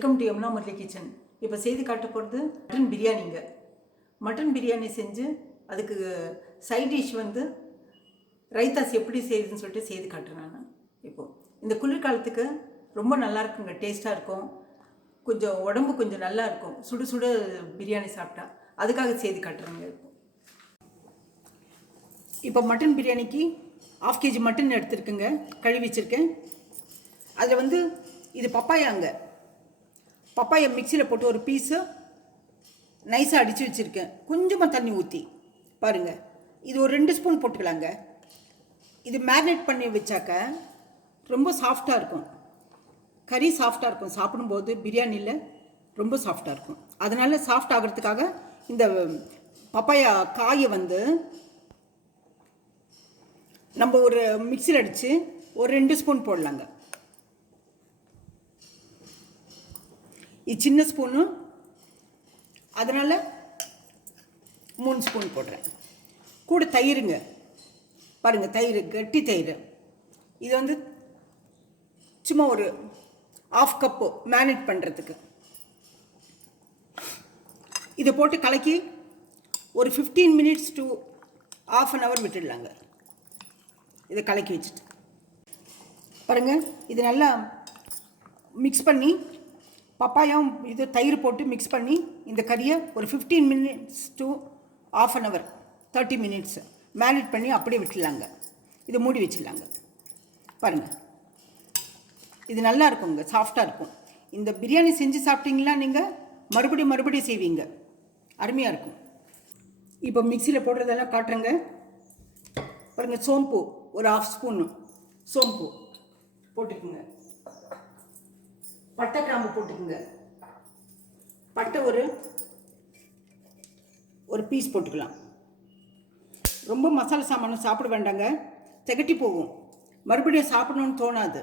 Welcome to Yamuna Murali kitchen. இப்போ செய்து காட்ட போகிறது மட்டன் பிரியாணிங்க. மட்டன் பிரியாணி செஞ்சு அதுக்கு சைட் டிஷ் வந்து ரைத்தாஸ் எப்படி செய்யுதுன்னு சொல்லிட்டு செய்து காட்டுறேன் நான். இப்போது இந்த குளிர்காலத்துக்கு ரொம்ப நல்லா இருக்குங்க, டேஸ்ட்டாக இருக்கும், கொஞ்சம் உடம்பு கொஞ்சம் நல்லா இருக்கும் சுடு சுடு பிரியாணி சாப்பிட்டா. அதுக்காக செய்து காட்டுறேங்க. இப்போ மட்டன் பிரியாணிக்கு 1/2 kg மட்டன் எடுத்துருக்குங்க, கழுவி வச்சுருக்கேன். அதில் வந்து இது பப்பாயாங்க, பப்பாயை மிக்சியில் போட்டு ஒரு பீஸு நைஸாக அடித்து வச்சுருக்கேன். கொஞ்சமாக தண்ணி ஊற்றி பாருங்கள், இது ஒரு 2 ஸ்பூன் போட்டுக்கலாங்க. இது மேரினேட் பண்ணி வச்சாக்க ரொம்ப சாஃப்டாக இருக்கும், கறி சாஃப்டாக இருக்கும், சாப்பிடும்போது பிரியாணியில் ரொம்ப சாஃப்டாக இருக்கும். அதனால் சாஃப்ட் ஆகிறதுக்காக இந்த பப்பாயா காயை வந்து நம்ம ஒரு மிக்சியில் அடித்து ஒரு 2 ஸ்பூன் போடலாங்க. இது சின்ன ஸ்பூனு, அதனால் 3 ஸ்பூன் போடுறேன். கூட தயிருங்க, பாருங்கள், தயிர், கட்டி தயிர். இது வந்து சும்மா ஒரு 1/2 கப்பு மேரினேட் பண்ணுறதுக்கு. இதை போட்டு கலக்கி ஒரு 15 minutes to ½ an hour விட்டுடலாங்க. இதை கலக்கி வச்சுட்டு பாருங்கள், இது நல்லா மிக்ஸ் பண்ணி பப்பாயம் இது தயிர் போட்டு மிக்ஸ் பண்ணி இந்த கறியை ஒரு 15 minutes to ½ an hour 30 minutes marinate பண்ணி அப்படியே விட்டுடலாங்க. இதை மூடி வச்சிடலாங்க. பாருங்கள், இது நல்லா இருக்குங்க, சாஃப்டாக இருக்கும். இந்த பிரியாணி செஞ்சு சாப்பிட்டீங்களா நீங்கள் மறுபடியும் செய்வீங்க, அருமையாக இருக்கும். இப்போ மிக்சியில் போடுறதெல்லாம் காட்டுறேங்க. பாருங்கள், சோம்பு ஒரு 1/2 ஸ்பூன் சோம்பு போட்டுக்குங்க. பட்டை கிராம்பு போட்டுக்குங்க. பட்டை ஒரு பீஸ் போட்டுக்கலாம். ரொம்ப மசாலா சாமான் சாப்பிட வேண்டாங்க, திகட்டி போகும், மறுபடியும் சாப்பிடணும்னு தோணாது.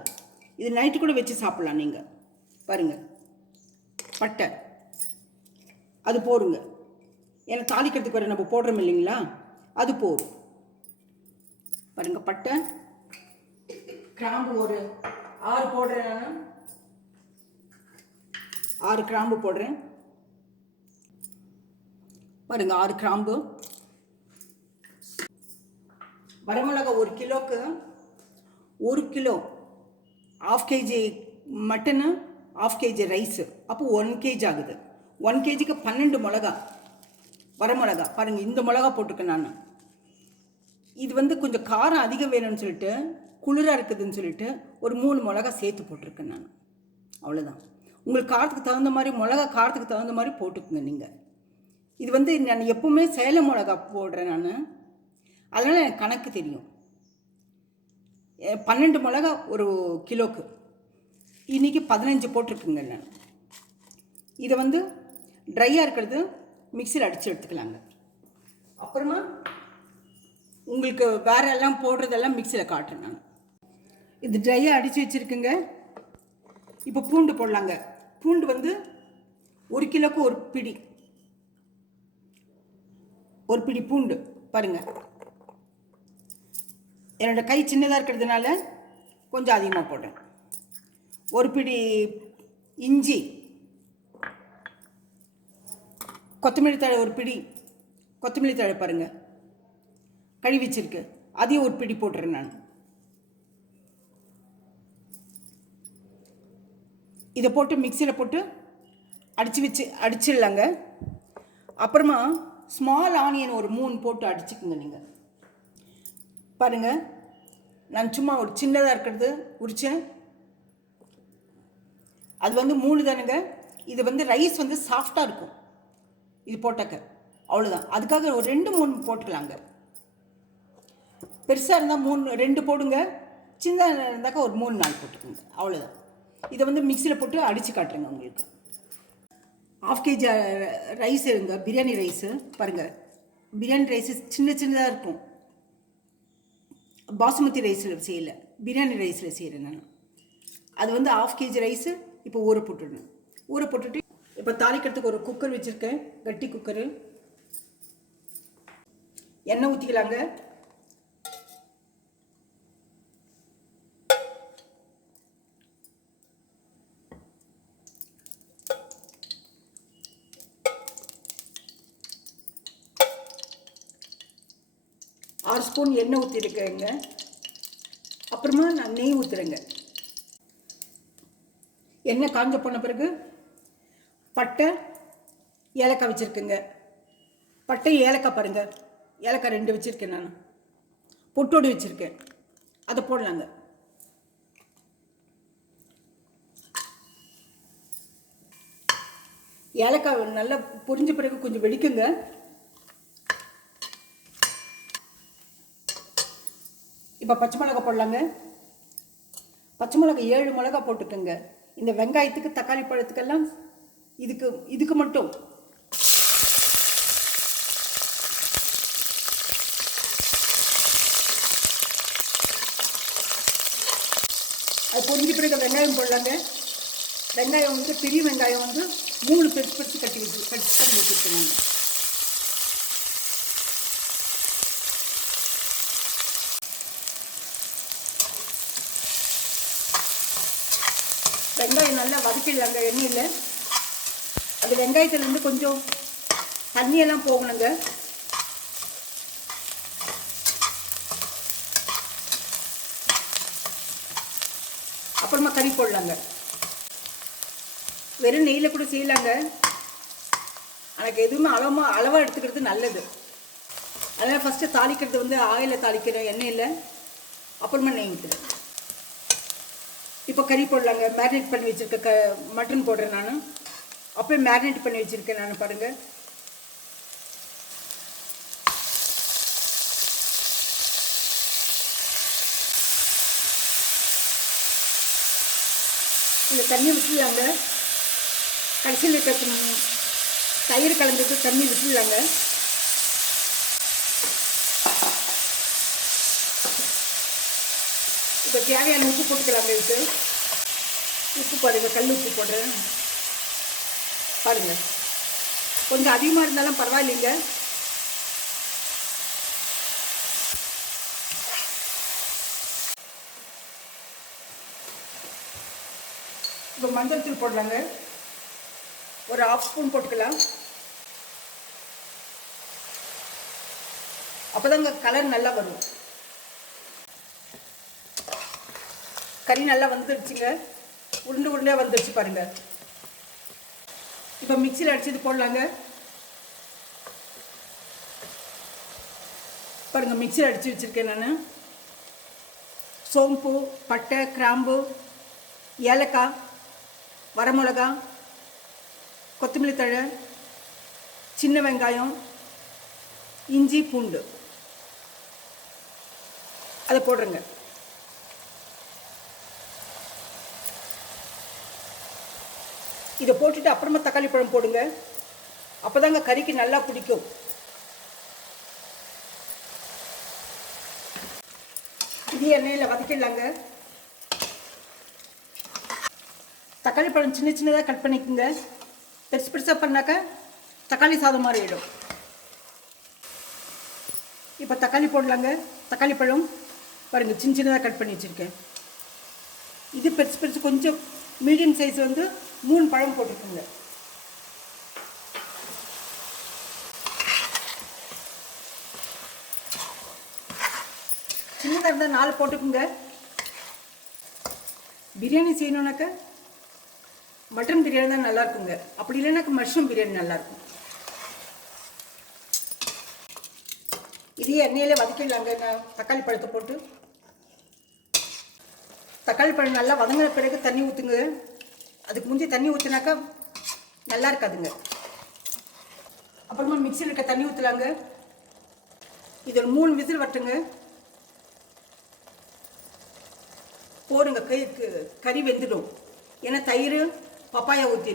இது நைட்டு கூட வச்சு சாப்பிட்லாம் நீங்கள். பாருங்கள், பட்டை அது போடுங்க. ஏன்னா தாளிக்கிறதுக்கு வர நம்ம போடுறோம் இல்லைங்களா, அது போடும். பாருங்கள், பட்டை கிராம்பு ஒரு 6 போடுறேன் நான். 6 கிராம்பு போடுறேன். பாருங்க, 6 கிராம்பு. வரமிளகா 1 கிலோக்கு 1 kilo, 1/2 kg mutton, 1/2 kg rice, அப்போ 1 kg ஆகுது. 1 kgக்கு 12 மிளகா வரமிளகா. பாருங்கள், இந்த மிளகா போட்டுக்கேன் நான். இது வந்து கொஞ்சம் காரம் அதிகம் வேணும்னு சொல்லிட்டு, குளிராக இருக்குதுன்னு சொல்லிட்டு ஒரு 3 மிளகா சேர்த்து போட்டிருக்கேன் நான். அவ்வளோதான். உங்களுக்கு காரத்துக்கு தகுந்த மாதிரி, மிளகா காரத்துக்கு தகுந்த மாதிரி போட்டுக்குங்க நீங்கள். இது வந்து நான் எப்பவுமே சேலம் மிளகா போடுறேன் நான், அதனால் எனக்கு கணக்கு தெரியும். 12 மிளகா ஒரு கிலோக்கு, இன்றைக்கி 15 போட்டிருக்குங்க நான். இதை வந்து ட்ரையாக இருக்கிறது மிக்சியில் அடித்து எடுத்துக்கலாங்க. அப்புறமா உங்களுக்கு வேறு எல்லாம் போடுறதெல்லாம் மிக்சியில் காட்டுறேன் நான். இது ட்ரையாக அடித்து வச்சுருக்குங்க. இப்போ பூண்டு போடலாங்க. பூண்டு வந்து 1 கிலோக்கு ஒரு பிடி பூண்டு. பாருங்கள், என்னோட கை சின்னதாக இருக்கிறதுனால கொஞ்சம் அதிகமாக போடுறேன். 1 பிடி இஞ்சி, கொத்தமல்லி தழை 1 பிடி கொத்தமல்லி தழை பாருங்கள், கழுவி வச்சிருக்கு, அதையும் 1 பிடி போட்டுறேன் நான். இதை போட்டு மிக்சியில் போட்டு அடிச்சிடலாங்க. அப்புறமா ஸ்மால் ஆனியன் ஒரு 3 போட்டு அடிச்சுக்குங்க நீங்கள். பாருங்கள், நான் சும்மா ஒரு சின்னதாக இருக்கிறது உரித்தேன். அது வந்து 3 தானுங்க. இது வந்து ரைஸ் வந்து சாஃப்டாக இருக்கும் இது போட்டாக்க, அவ்வளோதான். அதுக்காக ஒரு 2-3 போட்டுக்கலாங்க. பெருசாக இருந்தால் 2 போடுங்க, சின்னதாக இருந்தாக்கா ஒரு 3-4 போட்டுக்கோங்க, அவ்வளோதான். இதை வந்து மிக்சியில் போட்டு அடித்து காட்டுறேங்க உங்களுக்கு. 1/2 kg ரைஸ் இருங்க, பிரியாணி ரைஸு. பாருங்கள், பிரியாணி ரைஸு சின்னதாக இருக்கும். பாசுமதி ரைஸில் செய்யலை, பிரியாணி ரைஸில் செய்கிறேன் நான். அது வந்து 1/2 kg ரைஸு. இப்போ ஊற போட்டுட்டு இப்போ தாளிக்கிறதுக்கு ஒரு குக்கர் வச்சுருக்கேன், கட்டி குக்கரு. எண்ணெய் ஊற்றிக்கலாங்க. 6 ஸ்பூன் எண்ணெய் ஊற்றிருக்கேங்க. அப்புறமா நான் நெய் ஊற்றுறேங்க. எண்ணெய் காஞ்ச போன பிறகு பட்டை ஏலக்காய் வச்சுருக்கேங்க. பட்டை ஏலக்காய் பாருங்கள், ஏலக்காய் 2 வச்சுருக்கேன். நான் பொட்டோடு வச்சுருக்கேன், அதை போடலாங்க. ஏலக்காய் நல்லா பொரிஞ்ச பிறகு கொஞ்சம் வெடிக்குங்க. இப்போ பச்சை மிளகா போடலாங்க. பச்சை மிளகா 7 மிளகா போட்டுக்கோங்க. இந்த வெங்காயத்துக்கு தக்காளி பழத்துக்கெல்லாம் இதுக்கு மட்டும். அது பொரிஞ்ச பிறகு வெங்காயம் போடலாங்க. வெங்காயம் வந்து பெரிய வெங்காயம் வந்து 3 பெருசு கட் பண்ணி வச்சுருக்கேன். வெங்காயம் நல்லா வதக்கிடலாங்க எண்ணெயில். அது வெங்காயத்துலேருந்து கொஞ்சம் தண்ணியெல்லாம் போகணுங்க. அப்புறமா கறி போடலாங்க. வெறும் நெய்யில் கூட செய்யலாங்க. எனக்கு எதுவுமே அளவாக எடுத்துக்கிறது நல்லது. அதனால் ஃபஸ்ட்டு தாளிக்கிறது வந்து ஆயிலில் தாளிக்கிறேன், எண்ணெயில். அப்புறமா நெய் ஊற்றுறேன். இப்போ கறி போடலாங்க. மேரினேட் பண்ணி வச்சுருக்க மட்டன் போடுறேன் நான். அப்போயே மேரினேட் பண்ணி வச்சுருக்கேன் நான், பாருங்கள். இந்த தண்ணி விட்டுலாங்க. கடைசியில் இருக்க தயிர் கலந்துட்டு தண்ணி விட்டுலாங்க. இப்போ தேவையான உப்பு போட்டுக்கலாங்க. இதுக்கு உப்பு பாருங்கள், கல் உப்பு போடுறேன் பாருங்கள். கொஞ்சம் அதிகமாக இருந்தாலும் பரவாயில்லைங்க. இப்போ மஞ்சள் தூள் போடலாங்க. ஒரு 1/2 ஸ்பூன் போட்டுக்கலாம். அப்போதாங்க கலர் நல்லா வரும். கறி நல்லா வந்துடுச்சுங்க. உருண்டையாக வந்துடுச்சு பாருங்கள். இப்போ மிக்சியில் அடிச்சது போடலாங்க. பாருங்கள், மிக்சியில் அடித்து வச்சுருக்கேன் நான். சோம்பு, பட்டை, கிராம்பு, ஏலக்காய், வரமிளகா, கொத்தமல்லி தழை, சின்ன வெங்காயம், இஞ்சி, பூண்டு, அதை போடுறேங்க. இதை போட்டுட்டு அப்புறமா தக்காளி பழம் போடுங்க. அப்போ தாங்க கறிக்கு நல்லா பிடிக்கும். இதே எண்ணெயில் வதக்கிடலாங்க. தக்காளி பழம் சின்ன சின்னதாக கட் பண்ணிக்கோங்க. பெருசாக பண்ணாக்கா தக்காளி சாதம் மாதிரி ஆகிடும். இப்போ தக்காளி போடலாங்க. தக்காளி பழம் பாருங்கள், சின்னதாக கட் பண்ணி வச்சுருக்கேன். இது பெருசு கொஞ்சம் மீடியம் சைஸ் வந்து 3 பழம் போட்டுக்கோங்க. சின்னதாக இருந்தால் 4 போட்டுக்கோங்க. பிரியாணி செய்யணுன்னாக்கா மட்டன் பிரியாணி தான் நல்லாயிருக்குங்க. அப்படி இல்லைனாக்கா மஷ்ரூம் பிரியாணி நல்லாயிருக்கும். இதே எண்ணெயில் வதக்கிடலாங்க. நான் தக்காளி பழத்தை போட்டு தக்காளி பழம் நல்லா வதங்கின பிறகு தண்ணி ஊற்றுங்க. அதுக்கு முந்தைய தண்ணி ஊற்றினாக்கா நல்லா இருக்காதுங்க. அப்புறமா மிக்சியில் இருக்க தண்ணி ஊற்றலாங்க. இது ஒரு 3 விசில் வரட்டுங்க. போடுங்க, கறி வெந்துடும். ஏன்னா தயிர், பப்பாயா ஊற்றி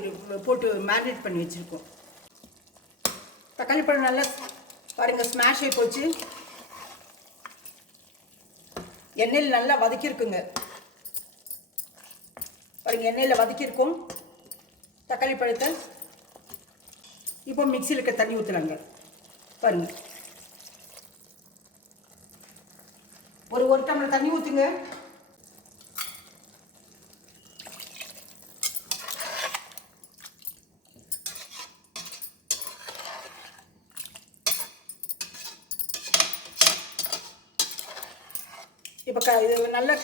போட்டு மேரினேட் பண்ணி வச்சுருக்கோம். தக்காளி பழம் நல்லா பாருங்கள் ஸ்மாஷ் ஆகி போச்சு. எண்ணெயில் நல்லா வதக்கியிருக்குங்க. பாருங்கள், எண்ணெயில் வதக்கியிருக்கோம் தக்காளி பழத்தை. இப்போ மிக்சியில் இருக்க தண்ணி ஊற்றுலாங்க. பாருங்கள், ஒரு டம்ளர் தண்ணி ஊற்றுங்க. இப்போ இது நல்லா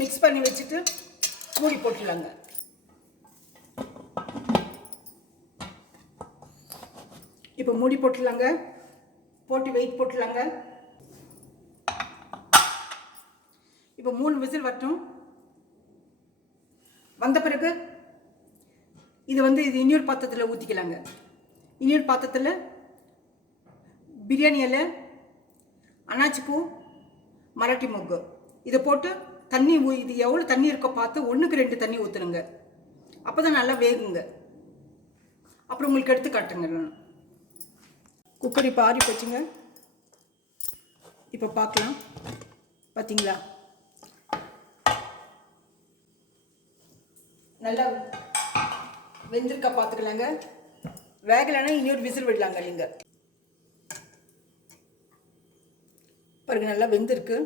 மிக்ஸ் பண்ணி வச்சுட்டு மூடி போட்டுடலாங்க. இப்போ மூடி போட்டுடலாங்க. போட்டு வெயிட் போட்டுடலாங்க. இப்போ 3 விசில் வரட்டும். வந்த பிறகு இது இன்னொரு பாத்திரத்தில் ஊற்றிக்கலாங்க. இன்னொரு பாத்திரத்தில் பிரியாணி இலை, அன்னாச்சி பூ, மராட்டி மொக்கு இதை போட்டு தண்ணி இது எவ்வளோ தண்ணி இருக்கோ பார்த்து 1க்கு 2 தண்ணி ஊற்றுனுங்க. அப்போ தான் நல்லா வேகுங்க. அப்புறம் உங்களுக்கு எடுத்து காட்டுங்க. நான் குக்கர் இப்போ ஆறி போச்சுங்க. இப்போ பார்க்கலாம். பார்த்தீங்களா, நல்லா வெந்திருக்கா பார்த்துக்கலாங்க. வேகலைன்னா இன்னொரு விசில் விடலாங்க. நீங்கள் பாருங்க, நல்லா வெந்திருக்கு.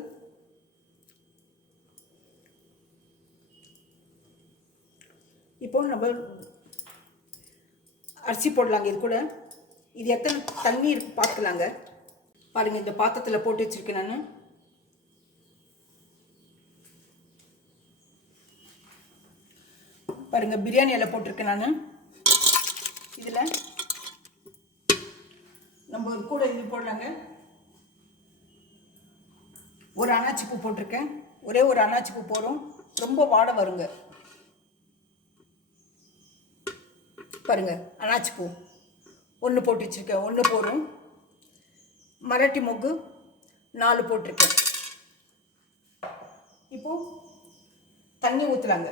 இப்போ நம்ம அரிசி போடலாங்க. இது கூட இது எத்தனை தண்ணி இருக்கு பார்த்துக்கலாங்க. பாருங்கள், இந்த பாத்திரத்தில் போட்டு வச்சுருக்கேன். நான் பாருங்கள், பிரியாணி இலை போட்டிருக்கேன். நான் இதில் நம்ம கூட இது போடலாங்க. ஒரு அன்னாச்சி பூ போட்டிருக்கேன். ஒரே ஒரு அன்னாச்சி பூ போகிறோம். ரொம்ப வாடை வருங்க. பாருங்க, அன்னாச்சி பூ 1 போட்டு வச்சுருக்கேன். 1 போகிறோம். மராட்டி மொக்கு 4 போட்டிருக்கேன். இப்போது தண்ணி ஊற்றலாங்க.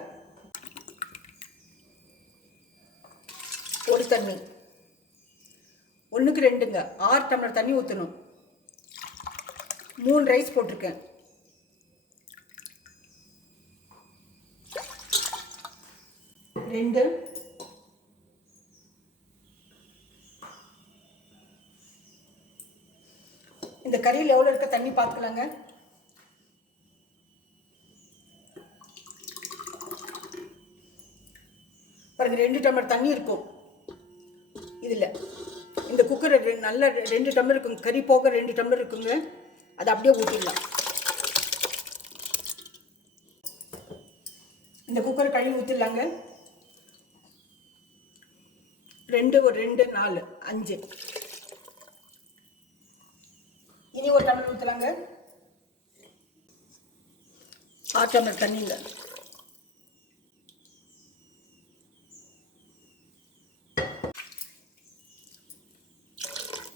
ஒரு தண்ணி 1க்கு 2ங்க. 6 டம்ளர் தண்ணி ஊற்றணும். 3 ரைஸ் போட்டிருக்கேன். ரெண்டு இந்த கறியில் எவ்வளோ இருக்க தண்ணி பார்த்துக்கலாங்க. பாருங்க, 2 டம்ளர் தண்ணி இருக்கும் இதில். இந்த குக்கர் நல்ல 2 டம்ளர் இருக்குங்க. கறி போக 2 டம்ளர் இருக்குங்க. அதை அப்படியே ஊற்றிடலாம். இந்த குக்கர் கழுவி ஊற்றிடலாங்க. 2 ஒரு 2 4 5. இனி ஒரு டம்ளர் ஊற்றலாங்க. 6 டம்ளர் தண்ணிங்க.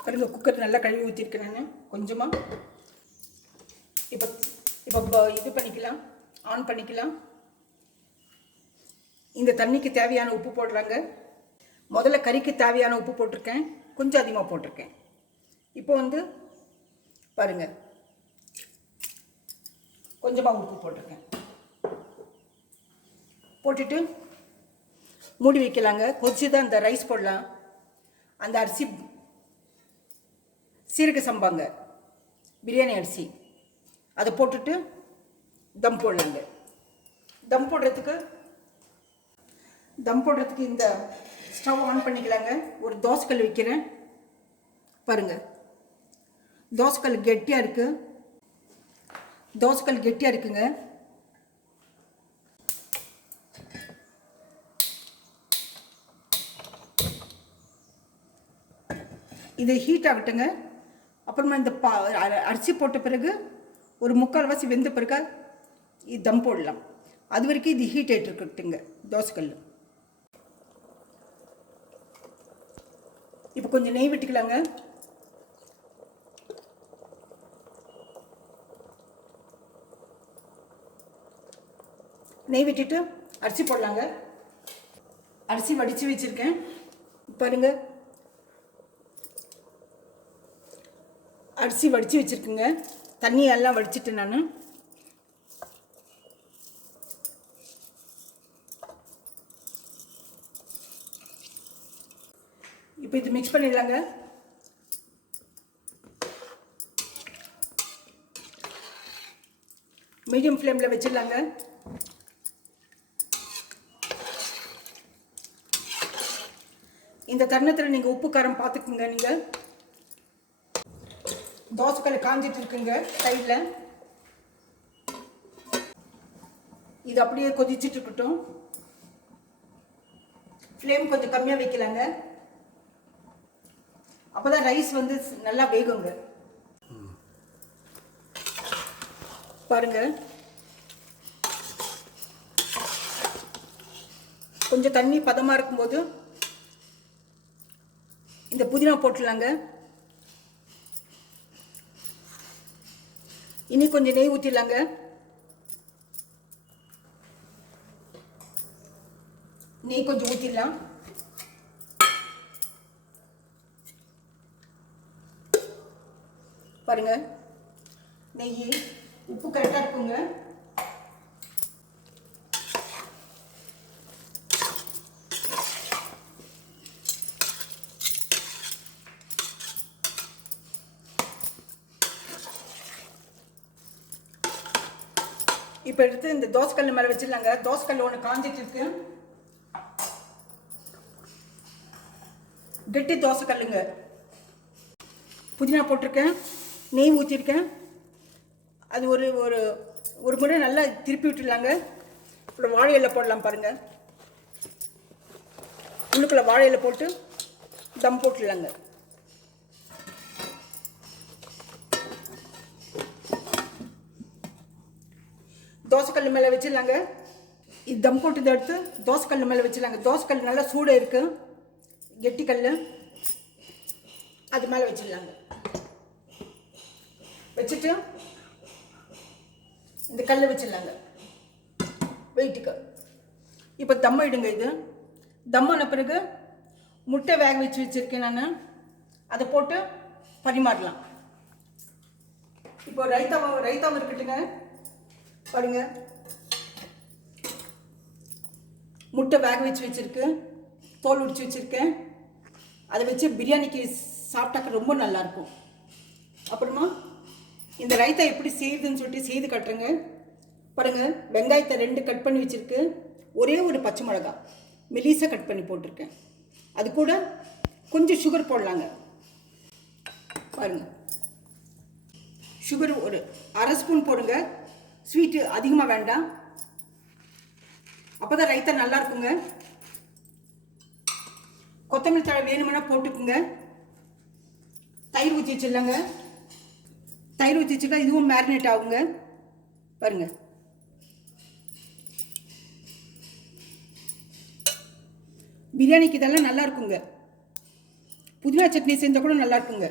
பாருங்க, குக்கர் நல்லா கழுவி ஊற்றிருக்கேன் நான் கொஞ்சமாக. இப்போ இது பண்ணிக்கலாம், ஆன் பண்ணிக்கலாம். இந்த தண்ணிக்கு தேவையான உப்பு போடுறாங்க. முதல்ல கறிக்கு தேவையான உப்பு போட்டிருக்கேன். கொஞ்சம் அதிகமாக போட்டிருக்கேன். இப்போ பாருங்க, கொஞ்சமாக உப்பு போட்டிருக்கேன். போட்டுட்டு மூடி வைக்கலாங்க. கொதிச்சு தான் அந்த ரைஸ் போடலாம். அந்த அரிசி சீரக சம்பாங்க, பிரியாணி அரிசி, அதை போட்டுட்டு தம் போடலாங்க. தம் போடுறதுக்கு இந்த ஸ்டவ் ஆன் பண்ணிக்கலாங்க. ஒரு தோசைக்கல் வைக்கிறேன். பாருங்கள், தோசைக்கல் கெட்டியாக இருக்குங்க. இது ஹீட் ஆகட்டுங்க. அப்புறமா இந்த அரிசி போட்ட பிறகு ஒரு 3/4 வெந்த பிறகு இது தம் போடலாம். அது வரைக்கும் இது ஹீட் ஆகிட்டு இருக்கட்டுங்க தோசைக்கல். இப்போ கொஞ்சம் நெய் விட்டுக்கலாங்க. நெய் விட்டுட்டு அரிசி போடலாங்க. அரிசி வடித்து வச்சுருக்கேன். பாருங்க, அரிசி வடித்து வச்சுருக்குங்க. தண்ணியெல்லாம் வடிச்சிட்டு நான் இப்போ இது மிக்ஸ் பண்ணிடலாங்க. மீடியம் ஃப்ளேமில் வச்சிடலாங்க. இந்த தருணத்தில் நீங்கள் உப்பு காரம் பார்த்துக்குங்க. நீங்கள் தோசைக்கல் காஞ்சிட்டு இருக்குங்க சைடில். இது அப்படியே கொதிச்சுட்டு இருக்கட்டும். ஃப்ளேம் கொஞ்சம் கம்மியாக வைக்கலாங்க, அப்போ தான் ரைஸ் வந்து நல்லா வேகுங்க. பாருங்கள், கொஞ்சம் தண்ணி பதமாக இருக்கும்போது இந்த புதினா போட்டுடலாங்க. இனி கொஞ்சம் நெய் ஊற்றிடலாங்க. நெய் கொஞ்சம் ஊற்றிடலாம். பாருங்க, நெய் உப்பு கரெக்டாக இருக்குங்க. இப்போ எடுத்து இந்த தோசைக்கல் மேலே வச்சிடலாங்க. தோசைக்கல் ஒன்று காஞ்சிட்டு இருக்கு. கெட்டி தோசைக்கல்லுங்க. புதினா போட்டிருக்கேன், நெய் ஊற்றிருக்கேன். அது ஒரு ஒரு ஒரு முறை நல்லா திருப்பி விட்டுடலாங்க. அப்புறம் வாழை இலை போடலாம். பாருங்கள், உள்ளுக்குள்ளே வாழை இலை போட்டு தம் போட்டுடலாங்க. தோசைக்கல் மேலே வச்சிடலாங்க. இது தம் போட்டு எடுத்து தோசைக்கல் மேலே வச்சிடலாங்க. தோசைக்கல் நல்லா சூடாக இருக்குது, கெட்டி கல். அது மேலே வச்சிடலாங்க. வச்சுட்டு இந்த கல்லை வச்சிடலாங்க வெயிட்டுக்கு. இப்போ தம் இடுங்க. இது தம்மான பிறகு முட்டை வேக வச்சுருக்கேன் நான், அதை போட்டு பரிமாறலாம். இப்போ ரைத்தாவும் இருக்கட்டுங்க. பாருங்க, முட்டை வேக வச்சுருக்கு, தோல் உடிச்சு வச்சுருக்கேன். அதை வச்சு பிரியாணிக்கு சாப்பிட்டாக்க ரொம்ப நல்லாயிருக்கும். அப்புறமா இந்த ரைத்தா எப்படி செய்யுதுன்னு சொல்லிட்டு செய்து கட்டுறேங்க. பாருங்கள், வெங்காயத்தை 2 கட் பண்ணி வச்சுருக்கு, ஒரே ஒரு பச்சை மிளகா மெலிசாக கட் பண்ணி போட்டிருக்கேன். அது கூட கொஞ்சம் சுகர் போடலாங்க. பாருங்கள், சுகர் ஒரு 1/2 ஸ்பூன் போடுங்க. ஸ்வீட்டு அதிகமாக வேண்டாம், அப்போ தான் ரைத்தா நல்லா இருக்குங்க. கொத்தமல்லி தழை வேணுமென்னா போட்டுக்குங்க. தயிர் ஊற்றி வச்சிடலாங்க. தயிர் ஊற்றி வச்சுட்டா இதுவும் மேரினேட் ஆகுங்க. பாருங்க, பிரியாணிக்கு இதெல்லாம் நல்லா இருக்குங்க. புதினா சட்னி செஞ்சால் கூட நல்லா இருக்குங்க.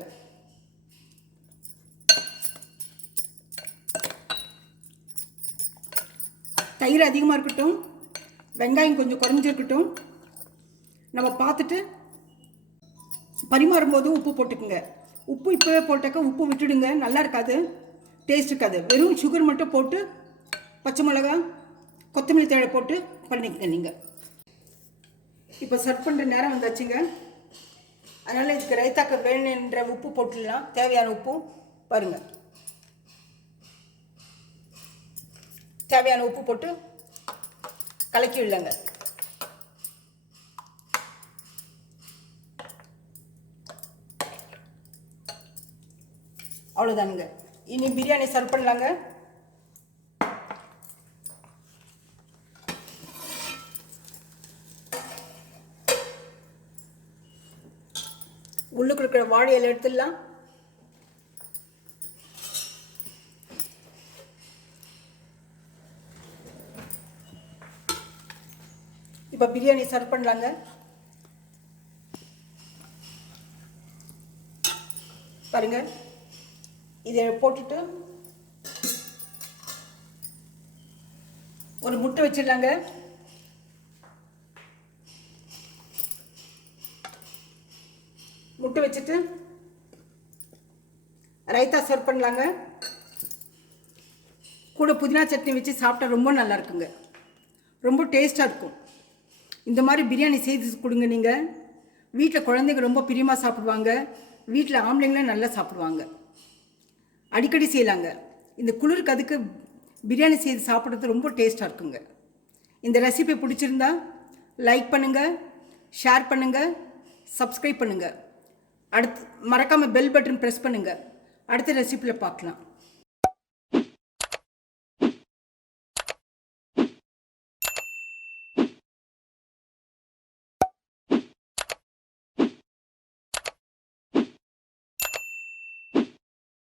தயிர் அதிகமாக இருக்கட்டும், வெங்காயம் கொஞ்சம் குறைஞ்சிருக்கட்டும். நம்ம பார்த்துட்டு பரிமாறும்போது உப்பு போட்டுக்குங்க. உப்பு இப்போவே போட்டாக்கா உப்பு விட்டுடுங்க, நல்லா இருக்காது, டேஸ்ட் இருக்காது. வெறும் சுகர் மட்டும் போட்டு பச்சை மிளகா கொத்தமல்லி தழை போட்டு பண்ணிக்கங்க நீங்கள். இப்போ சர்வ் பண்ணுற நேரம் வந்தாச்சுங்க. அதனால் இதுக்கு ரைத்தாக்க வேணுன்ற உப்பு போட்டுடலாம், தேவையான உப்பு. பாருங்கள், தேவையான உப்பு போட்டு கலக்கி விடலாங்க. அவ்வளோதானுங்க. இனி பிரியாணி சர்வ் பண்ணலாங்க. உள்ளுக்கு இருக்கிற வாழை இலை எடுத்துடலாம். இப்போ பிரியாணி சர்வ் பண்ணலாங்க. பாருங்க, இதை போட்டுட்டு ஒரு முட்டை வச்சிடலாங்க. முட்டை வச்சுட்டு ரைத்தா சர்வ் பண்ணலாங்க. கூட புதினா சட்னி வச்சு சாப்பிட்டா ரொம்ப நல்லா இருக்குங்க, ரொம்ப டேஸ்ட்டாக இருக்கும். இந்த மாதிரி பிரியாணி செய்து கொடுங்க. நீங்கள் வீட்டில் குழந்தைங்க ரொம்ப பிரியமாக சாப்பிடுவாங்க, வீட்டில் ஆம்பளைங்களும் நல்லா சாப்பிடுவாங்க. அடிக்கடி செய்யலாங்க. இந்த குளிருக்கு அதுக்கு பிரியாணி செய்து சாப்பிட்றது ரொம்ப டேஸ்ட்டாக இருக்குங்க. இந்த ரெசிபி பிடிச்சிருந்தா லைக் பண்ணுங்கள், ஷேர் பண்ணுங்கள், சப்ஸ்கிரைப் பண்ணுங்கள். அடுத்து மறக்காமல் பெல் பட்டன் ப்ரெஸ் பண்ணுங்கள். அடுத்த ரெசிபியில் பார்க்கலாம்.